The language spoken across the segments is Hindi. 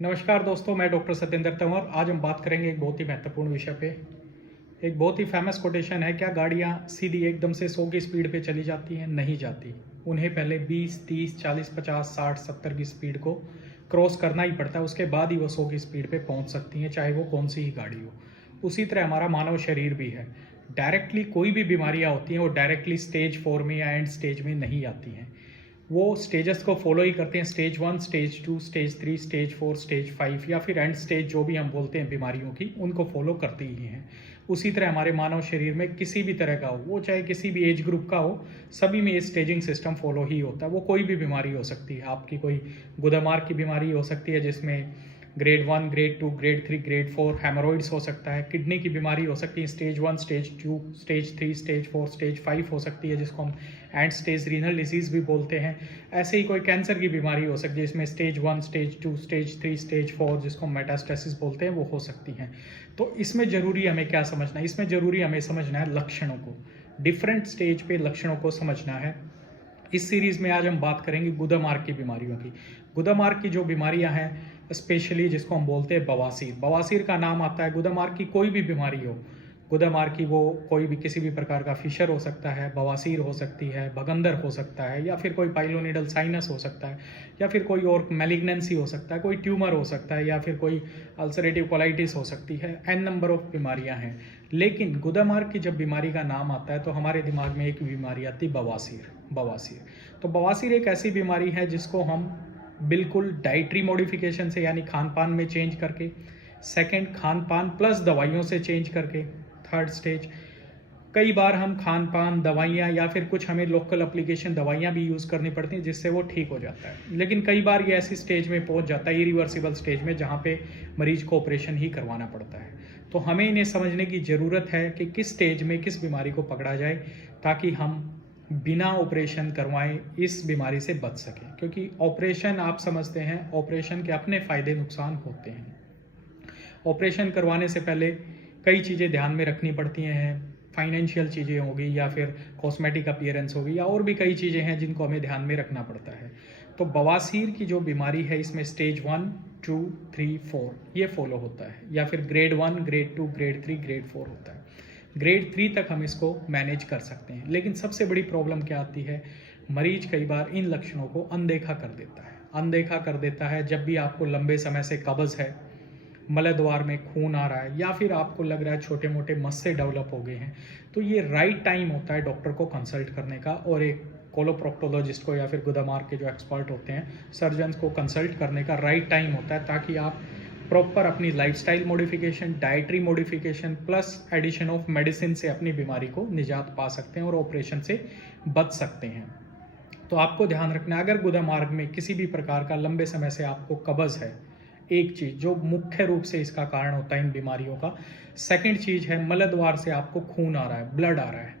नमस्कार दोस्तों, मैं डॉक्टर सत्येंद्र तंवर। आज हम बात करेंगे एक बहुत ही महत्वपूर्ण विषय पे। एक बहुत ही फेमस कोटेशन है, क्या गाड़ियाँ सीधी एकदम से 100 की स्पीड पे चली जाती हैं? नहीं जाती। उन्हें पहले 20, 30, 40, 50, 60, 70 की स्पीड को क्रॉस करना ही पड़ता है, उसके बाद ही वो 100 की स्पीड पे पहुंच सकती हैं, चाहे वो कौन सी ही गाड़ी हो। उसी तरह हमारा मानव शरीर भी है। डायरेक्टली कोई भी बीमारियाँ होती हैं वो डायरेक्टली स्टेज 4 में या एंड स्टेज में नहीं आती हैं। वो स्टेजेस को फॉलो ही करते हैं, stage 1, stage 2, stage 3, stage 4, stage 5 या फिर एंड स्टेज जो भी हम बोलते हैं बीमारियों की, उनको फॉलो करती ही हैं। उसी तरह हमारे मानव शरीर में किसी भी तरह का हो, वो चाहे किसी भी एज ग्रुप का हो, सभी में ये स्टेजिंग सिस्टम फॉलो ही होता है। वो कोई भी बीमारी हो सकती है, आपकी कोई गुदमार की बीमारी हो सकती है जिसमें grade 1, grade 2, grade 3, grade 4 hemorrhoids हो सकता है, किडनी की बीमारी हो सकती है, stage 1, stage 2, stage 3, stage 4, stage 5 हो सकती है, जिसको हम एंड स्टेज रीनल डिजीज़ भी बोलते हैं। ऐसे ही कोई कैंसर की बीमारी हो सकती है जिसमें स्टेज 1, स्टेज 2, स्टेज 3, स्टेज 4 जिसको मेटास्टेसिस बोलते हैं, वो हो सकती हैं। तो इसमें ज़रूरी हमें क्या समझना है? इसमें ज़रूरी हमें समझना है लक्षणों को। डिफरेंट स्टेज पे लक्षणों को समझना है। इस सीरीज़ में आज हम बात करेंगे गुदमार्ग की बीमारियों की। गुदमार्ग की जो बीमारियां हैं, स्पेशली जिसको हम बोलते हैं बवासीर। बवासीर का नाम आता है, गुदमार्ग की कोई भी बीमारी हो, गुदमार्ग की वो कोई भी किसी भी प्रकार का फिशर हो सकता है, बवासीर हो सकती है, भगंदर हो सकता है, या फिर कोई पाइलोनिडल साइनस हो सकता है, या फिर कोई और मैलिग्नेंसी हो सकता है, कोई ट्यूमर हो सकता है, या फिर कोई अल्सरेटिव कोलाइटिस हो सकती है। एन नंबर ऑफ बीमारियां हैं, लेकिन गुदमार्ग की जब बीमारी का नाम आता है तो हमारे दिमाग में एक बीमारी आती है, बवासीर। बवासीर तो बवासीर एक ऐसी बीमारी है जिसको हम बिल्कुल डाइटरी मॉडिफिकेशन से, यानी खान पान में चेंज करके, सेकंड खान पान प्लस दवाइयों से चेंज करके, थर्ड स्टेज कई बार हम खान पान, दवाइयाँ या फिर कुछ हमें लोकल एप्लीकेशन दवाइयाँ भी यूज़ करनी पड़ती हैं जिससे वो ठीक हो जाता है। लेकिन कई बार ये ऐसी स्टेज में पहुंच जाता है, इरिवर्सिबल स्टेज में, जहाँ पे मरीज को ऑपरेशन ही करवाना पड़ता है। तो हमें इन्हें समझने की ज़रूरत है कि किस स्टेज में किस बीमारी को पकड़ा जाए, ताकि हम बिना ऑपरेशन करवाएं इस बीमारी से बच सकें। क्योंकि ऑपरेशन, आप समझते हैं, ऑपरेशन के अपने फ़ायदे नुकसान होते हैं। ऑपरेशन करवाने से पहले कई चीज़ें ध्यान में रखनी पड़ती हैं। फाइनेंशियल चीज़ें होगी, या फिर कॉस्मेटिक अपीयरेंस होगी, या और भी कई चीज़ें हैं जिनको हमें ध्यान में रखना पड़ता है। तो बवासीर की जो बीमारी है, इसमें स्टेज 1, 2, 3, 4 ये फॉलो होता है, या फिर ग्रेड 1, ग्रेड 2, ग्रेड 3, ग्रेड 4 होता है। ग्रेड 3 तक हम इसको मैनेज कर सकते हैं। लेकिन सबसे बड़ी प्रॉब्लम क्या आती है, मरीज कई बार इन लक्षणों को अनदेखा कर देता है। अनदेखा कर देता है जब भी आपको लंबे समय से कब्ज़ है, मलद्वार में खून आ रहा है, या फिर आपको लग रहा है छोटे मोटे मस्से डेवलप हो गए हैं। तो ये राइट टाइम होता है डॉक्टर को कंसल्ट करने का, और एक कोलोप्रोक्टोलॉजिस्ट को या फिर गुदमार्ग के जो एक्सपर्ट होते हैं, सर्जन्स को कंसल्ट करने का राइट टाइम होता है, ताकि आप प्रॉपर अपनी lifestyle modification, dietary modification plus addition of medicine से अपनी बीमारी को निजात पा सकते हैं और ऑपरेशन से बच सकते हैं। तो आपको ध्यान रखना है, अगर गुदमार्ग में किसी भी प्रकार का लंबे समय से आपको कब्ज़ है, एक चीज़ जो मुख्य रूप से इसका कारण होता है इन बीमारियों का। सेकंड चीज़ है, मलद्वार से आपको खून आ रहा है, ब्लड आ रहा है।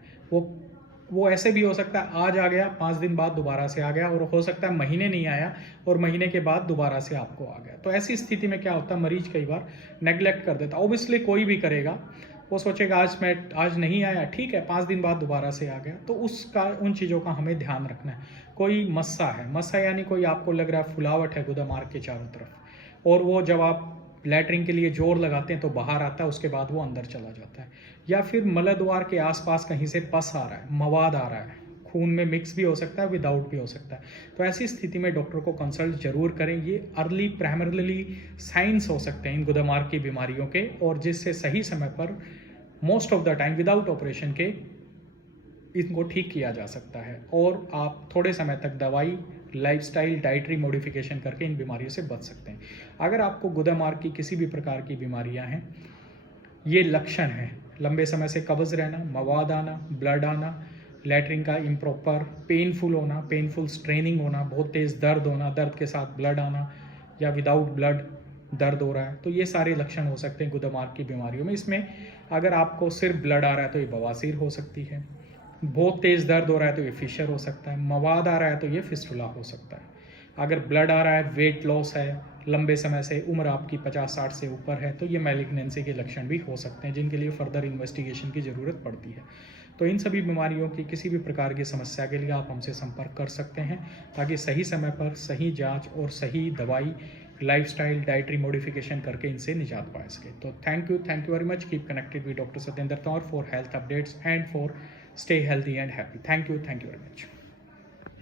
वो ऐसे भी हो सकता है, आज आ गया, 5 दिन बाद दोबारा से आ गया, और हो सकता है महीने नहीं आया और महीने के बाद दोबारा से आपको आ गया। तो ऐसी स्थिति में क्या होता है, मरीज कई बार नेग्लेक्ट कर देता है। ऑब्वियसली कोई भी करेगा, वो सोचेगा आज नहीं आया, ठीक है, 5 दिन बाद दोबारा से आ गया। तो उन चीज़ों का हमें ध्यान रखना है। कोई मस्सा है, मस्सा यानी कोई आपको लग रहा है फुलावट है गुदामार्ग के चारों तरफ, और वो जब आप लैटरिन के लिए जोर लगाते हैं तो बाहर आता है, उसके बाद वो अंदर चला जाता है। या फिर मलद्वार के आसपास कहीं से पस आ रहा है, मवाद आ रहा है, खून में मिक्स भी हो सकता है, विदाउट भी हो सकता है। तो ऐसी स्थिति में डॉक्टर को कंसल्ट जरूर करें। ये अर्ली प्राइमरली साइंस हो सकते हैं इन गुदमार्ग की बीमारियों के, और जिससे सही समय पर most of the time without operation के इनको ठीक किया जा सकता है, और आप थोड़े समय तक दवाई, लाइफस्टाइल, डाइटरी मॉडिफिकेशन करके इन बीमारियों से बच सकते हैं। अगर आपको गुदमार्ग की किसी भी प्रकार की बीमारियां हैं, ये लक्षण हैं, लंबे समय से कब्ज़ रहना, मवाद आना, ब्लड आना, लैटरिन का इम्प्रॉपर, पेनफुल होना, पेनफुल स्ट्रेनिंग होना, बहुत तेज़ दर्द होना, दर्द के साथ ब्लड आना, या विदाउट ब्लड दर्द हो रहा है, तो ये सारे लक्षण हो सकते हैं गुदमार्ग की बीमारियों में। इसमें अगर आपको सिर्फ ब्लड आ रहा है तो ये बवासीर हो सकती है, बहुत तेज़ दर्द हो रहा है तो ये फिशर हो सकता है, मवाद आ रहा है तो ये फिस्टुला हो सकता है। अगर ब्लड आ रहा है, वेट लॉस है, लंबे समय से उम्र आपकी 50-60 से ऊपर है, तो ये मैलिग्नेंसी के लक्षण भी हो सकते हैं, जिनके लिए फर्दर इन्वेस्टिगेशन की ज़रूरत पड़ती है। तो इन सभी बीमारियों की किसी भी प्रकार की समस्या के लिए आप हमसे संपर्क कर सकते हैं, ताकि सही समय पर सही जांच और सही दवाई लाइफस्टाइल डाइटरी मॉडिफिकेशन करके इनसे निजात पा सके। तो thank you very much. Keep connected with doctor Satyendra Tanwar for health updates and for stay healthy and happy. Thank you very much.